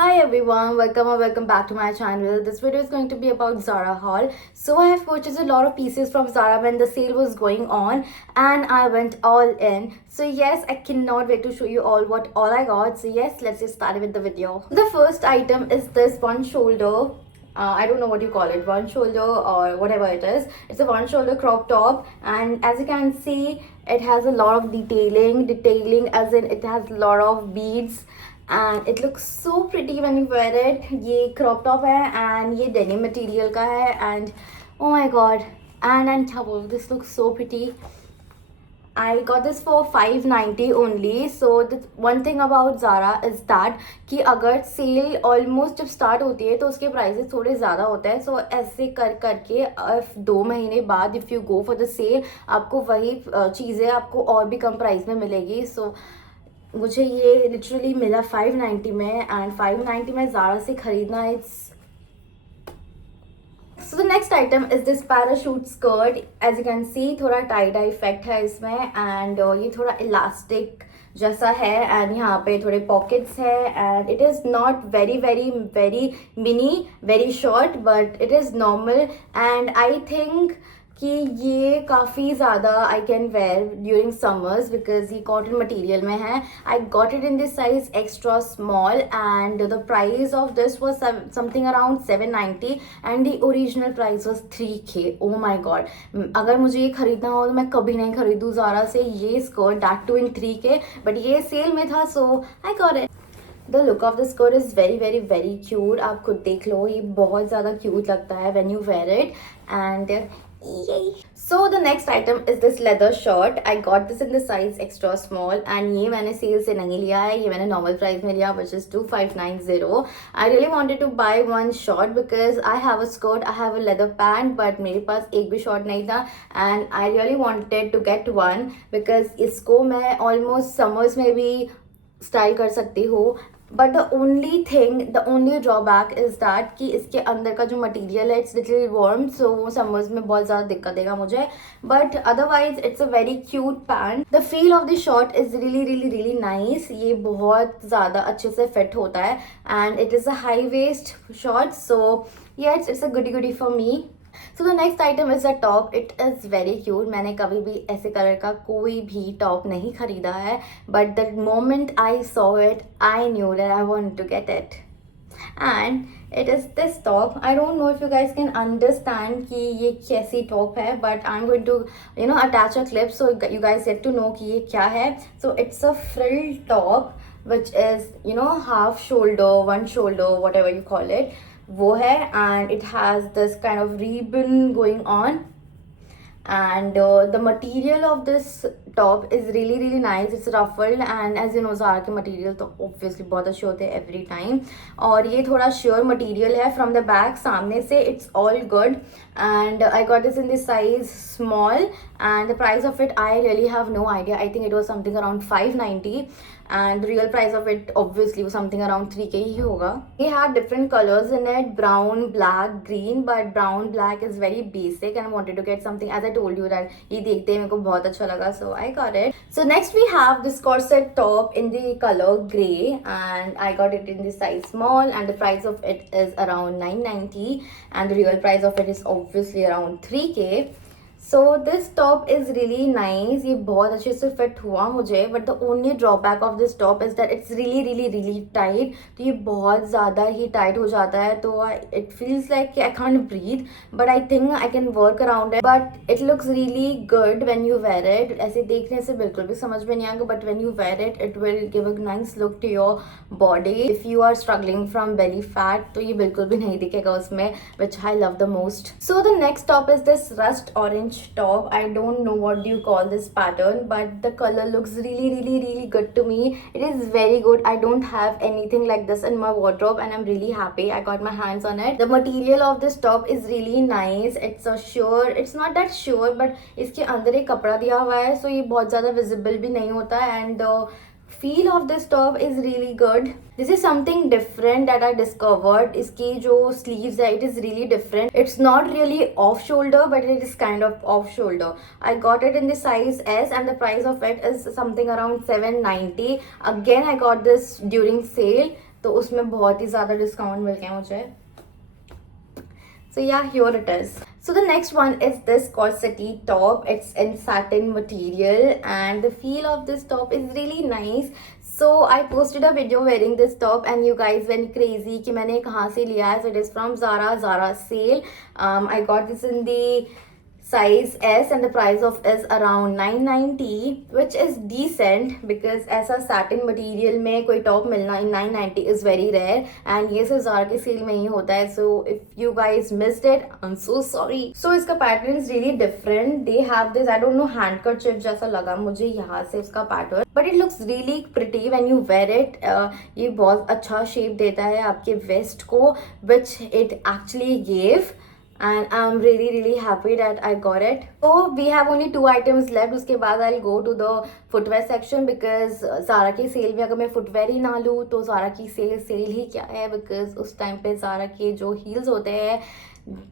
Hi everyone, welcome or welcome back to my channel. This video is going to be about Zara haul. So I have purchased a lot of pieces from Zara when the sale was going on and I went all in. So yes, I cannot wait to show you all what all I got. So yes, let's get started with the video. The first item is this one shoulder. I don't know what you call it, one shoulder or whatever it is. It's a one shoulder crop top, and as you can see it has a lot of detailing as in it has a lot of beads and it looks so pretty when you wear it. ये crop top है and ये denim material का है and oh my god, and क्या बोलूं, this looks so pretty. I got this for 590 only. So the one thing about Zara is that कि अगर cell almost जब स्टार्ट होती है तो उसके प्राइसेस थोड़े ज़्यादा होते हैं. सो ऐसे कर करके 2 महीने बाद if you go for the sale आपको वही चीज़ें आपको और भी कम प्राइस में मिलेगी. सो मुझे ये लिटरली मिला 590 में एंड 590 में ज़ारा से ख़रीदना it's. So the next item is this parachute skirt. As you can see थोड़ा tie dye effect है इसमें and ये थोड़ा elastic जैसा है and यहाँ पे थोड़े pockets है and it is not very mini, very short, but it is normal and I think कि ये काफ़ी ज़्यादा आई can where during summers because ये कॉटन मटेरियल में है. आई got it in this size extra small and the price of this was something around 790 and the original price was 3K. Oh my God, अगर मुझे ये खरीदना हो तो मैं कभी नहीं खरीदूँ ज़ारा से ये skirt, that too in 3K, but ये सेल में था so I got it. The look of the skirt is very cute. आप खुद देख लो, ये बहुत ज़्यादा क्यूट लगता है when you wear it and yay. So the next item is this leather shirt. I got this in the size extra small and ये मैंने सेल से नहीं लिया है, ये मैंने नॉर्मल प्राइस में लिया which is 2590. I really wanted to buy one short because I have a skirt, I have a leather pant, but मेरे पास एक भी short नहीं था and I really wanted to get one because इसको मैं almost summers में भी style कर सकती हूँ. But the only drawback is that कि इसके अंदर का जो मटेरियल है इट्स लिटिल वार्म, सो वो समर्स में बहुत ज़्यादा दिक्कत देगा मुझे. But otherwise it's a very cute pant. The feel of the shirt is really nice. ये बहुत ज़्यादा अच्छे से फिट होता है and it is a high waist shirt, so yes it's a goodie for me. So the next item is a top. It is very cute. मैंने कभी भी ऐसे कलर का कोई भी टॉप नहीं खरीदा है but the moment I saw it I knew that I want to get it and it is this top. I don't know if you guys can understand कि ये कैसी टॉप है but I am going to attach a clip so you guys get to know कि ये क्या है. So it's a frill top which is half shoulder, one shoulder, whatever you call it, वो है and it has this kind of ribbon going on and the material of this top is really nice. It's ruffled and as you know Zara के material तो obviously बहुत अच्छे होते हैं every time. और ये थोड़ा sheer material है from the back, सामने से it's all good and I got this in the size small and the price of it I really have no idea. I think it was something around 590 and the real price of it obviously was something around 3K ही होगा. They had different colors in it, brown, black, green, but brown black is very basic and I wanted to get something, as I told you that ये देखते ही मेरे को बहुत अच्छा लगा so I got it. So next we have this corset top in the color grey and I got it in the size small and the price of it is around 990 and the real price of it is obviously around 3K. So this top is really nice. ये बहुत अच्छे से fit हुआ मुझे but the only drawback of this top is that it's really tight. तो ये बहुत ज़्यादा ही टाइट हो जाता है तो it feels like I can't breathe but I think I can work around it. But it looks really good when you wear it. ऐसे देखने से बिल्कुल भी समझ में नहीं आएगा but when you wear it it will give a nice look to your body. If you are struggling from belly fat तो ये बिल्कुल भी नहीं दिखेगा उसमें, which I love the most. So the next top is this rust orange top. I don't know what do you call this pattern but the color looks really good to me. It is very good. I don't have anything like this in my wardrobe and I'm really happy I got my hands on it. The material of this top is really nice. It's a sheer, it's not that sheer but इसके अंदर एक कपड़ा दिया हुआ है so ये बहुत ज़्यादा visible भी नहीं होता and feel of this top is really good. This is something different that I discovered. इसकी जो sleeves है it is really different. It's not really off shoulder but it is kind of off shoulder. I got it in the size S and the price of it is something around 790. Again I got this during sale तो उसमें बहुत ही ज़्यादा discount मिल गया मुझे. So yeah, here it is. So the next one is this corset top. It's in satin material and the feel of this top is really nice. So I posted a video wearing this top and you guys went crazy कि मैंने कहाँ से लिया है. So it is from Zara sale. I got this in the size S and the price of is around 990, which is decent because ऐसा satin material में कोई top मिलना in 990 is very rare and ये सिर्फ Zara के cell में ही होता है. So if you guys missed it, I'm so sorry. So इसका pattern is really different. They have this, I don't know, handkerchief जैसा लगा मुझे यहाँ से उसका pattern, but it looks really pretty when you wear it. ये बहुत अच्छा shape देता है आपके vest को, which it actually gave. And I'm really happy that I got it. So we have only 2 items left. उसके बाद I'll go to the footwear section because Zara की सेल में अगर मैं footwear ही ना लूँ तो Zara की सेल ही क्या है, because उस टाइम पे Zara के जो heels होते हैं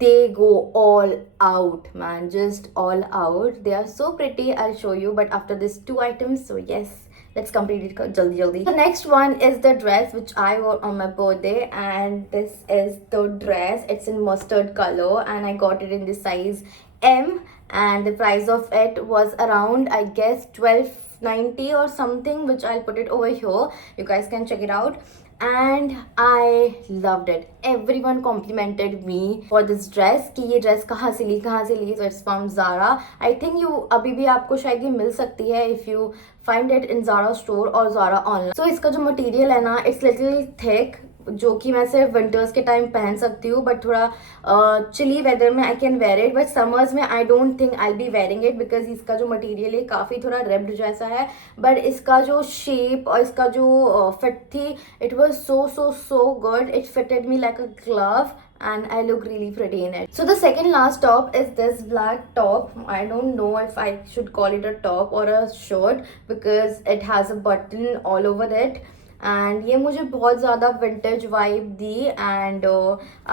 they go all out, man, just all out. They are so pretty. I'll show you, but after these 2 items, so yes, let's complete it jaldi. The next one is the dress which I wore on my birthday, and this is the dress. It's in mustard color and I got it in the size M and the price of it was around, I guess, 1290 or something, which I'll put it over here. You guys can check it out. And I loved it. Everyone complimented me for this dress कि ये dress कहाँ से ली. So it's from Zara. I think you अभी भी आपको शायद ये मिल सकती है if you find it in Zara store or Zara online. So इसका जो material है ना, it's little thick, जो कि मैं सिर्फ विंटर्स के टाइम पहन सकती हूँ, बट थोड़ा चिली वेदर में I can wear it, but summers में I don't think I be wearing it because इसका जो मटेरियल है काफ़ी थोड़ा रिब्ड जैसा है, बट इसका जो शेप और इसका जो फिट थी, it was so good. It fitted me like a glove and I look really pretty in it. So the second last top is this black top. I don't know if I should call it a top or a shirt because it has a button all over it. And ये मुझे बहुत ज़्यादा vintage vibe the and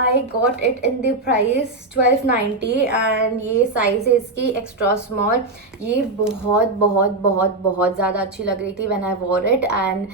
I got it in the price 1290 and ये size है इसकी extra small. ये बहुत ज़्यादा अच्छी लग रही थी when I wore it and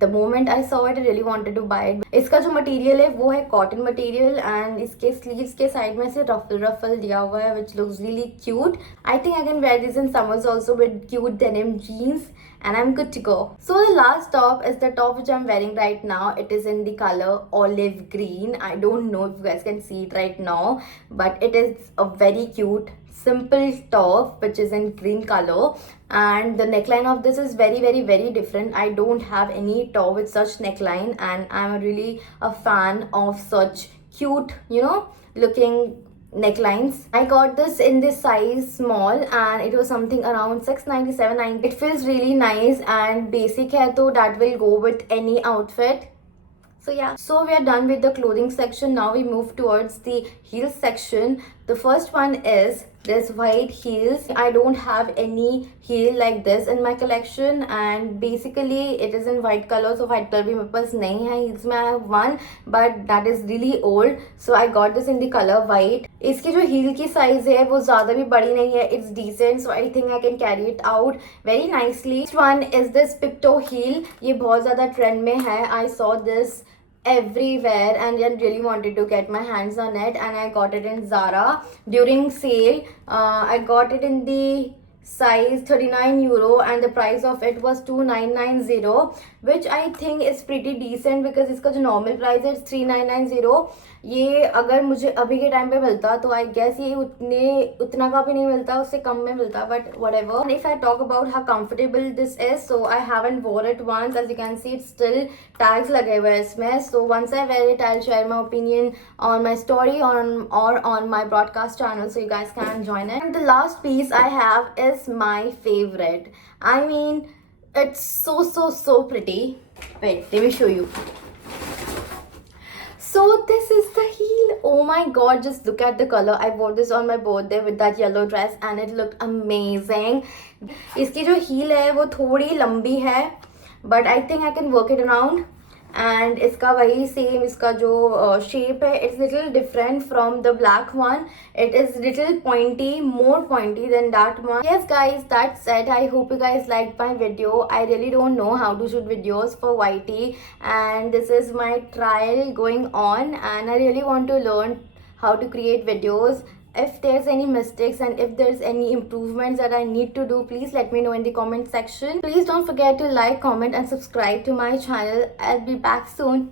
the moment I saw it I really wanted to buy it. इसका जो मटेरियल है वो है कॉटन मटेरियल एंड इसके स्लीव्स के साइड में से रफल दिया हुआ है which looks really cute. I think I can wear this in summers also with cute denim jeans and I'm good to go. So the last top is the top which I'm wearing right now. It is in the color olive green. I don't know if you guys can see it right now, but it is a very cute simple top which is in green color, and the neckline of this is very different. I don't have any top with such neckline and I'm really a fan of such cute, looking necklines. I got this in this size small and it was something around 697. It feels really nice and basic hai, so that will go with any outfit. So yeah, so we are done with the clothing section. Now we move towards the heels section. The first one is this white heels. I don't have any heel like this in my collection and basically it is in white color, so white color भी मेरे पास नहीं है heels में. I have one but that is really old, so I got this in the color white. इसकी जो heel की size है वो ज़्यादा भी बड़ी नहीं है, it's decent, so I think I can carry it out very nicely. Next one is this picto heel. ये बहुत ज़्यादा trend में है. I saw this everywhere and I really wanted to get my hands on it and I got it in Zara during sale. I got it in the size 39 euro and the price of it was 2990, which I think is pretty decent because इसका जो normal price है 3990. ये अगर मुझे अभी के time पे मिलता तो आई गेस ये उतना का भी नहीं मिलता, उससे कम में मिलता, but whatever. And if I talk about how comfortable this is, so I haven't wore it once. As you can see, it's still tags लगे हुए हैं इसमें. So once I wear it, I'll share my opinion on my story or on my broadcast channel, so you guys can join it. And the last piece I have is my favorite. I mean, it's so pretty. Wait, let me show you. So this is the heel. Oh my god, just look at the color. I wore this on my birthday with that yellow dress and it looked amazing. इसकी जो heel है वो थोड़ी लंबी है, but I think I can work it around. And इसका वही same इसका जो शेप है it's little different from the black one. It is little pointy, more pointy than that one. Yes guys, that's it. I hope you guys liked my video. I really don't know how to shoot videos for YT, and this is my trial going on, and I really want to learn how to create videos. If there's any mistakes and if there's any improvements that I need to do, please let me know in the comment section. Please don't forget to like, comment and subscribe to my channel. I'll be back soon.